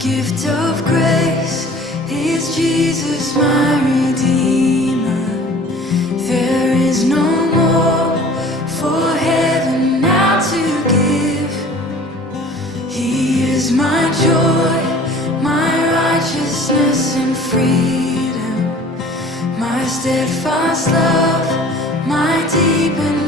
gift of grace is Jesus, my Redeemer. There is no more for heaven now to give. He is my joy, my righteousness and freedom, my steadfast love, my deep and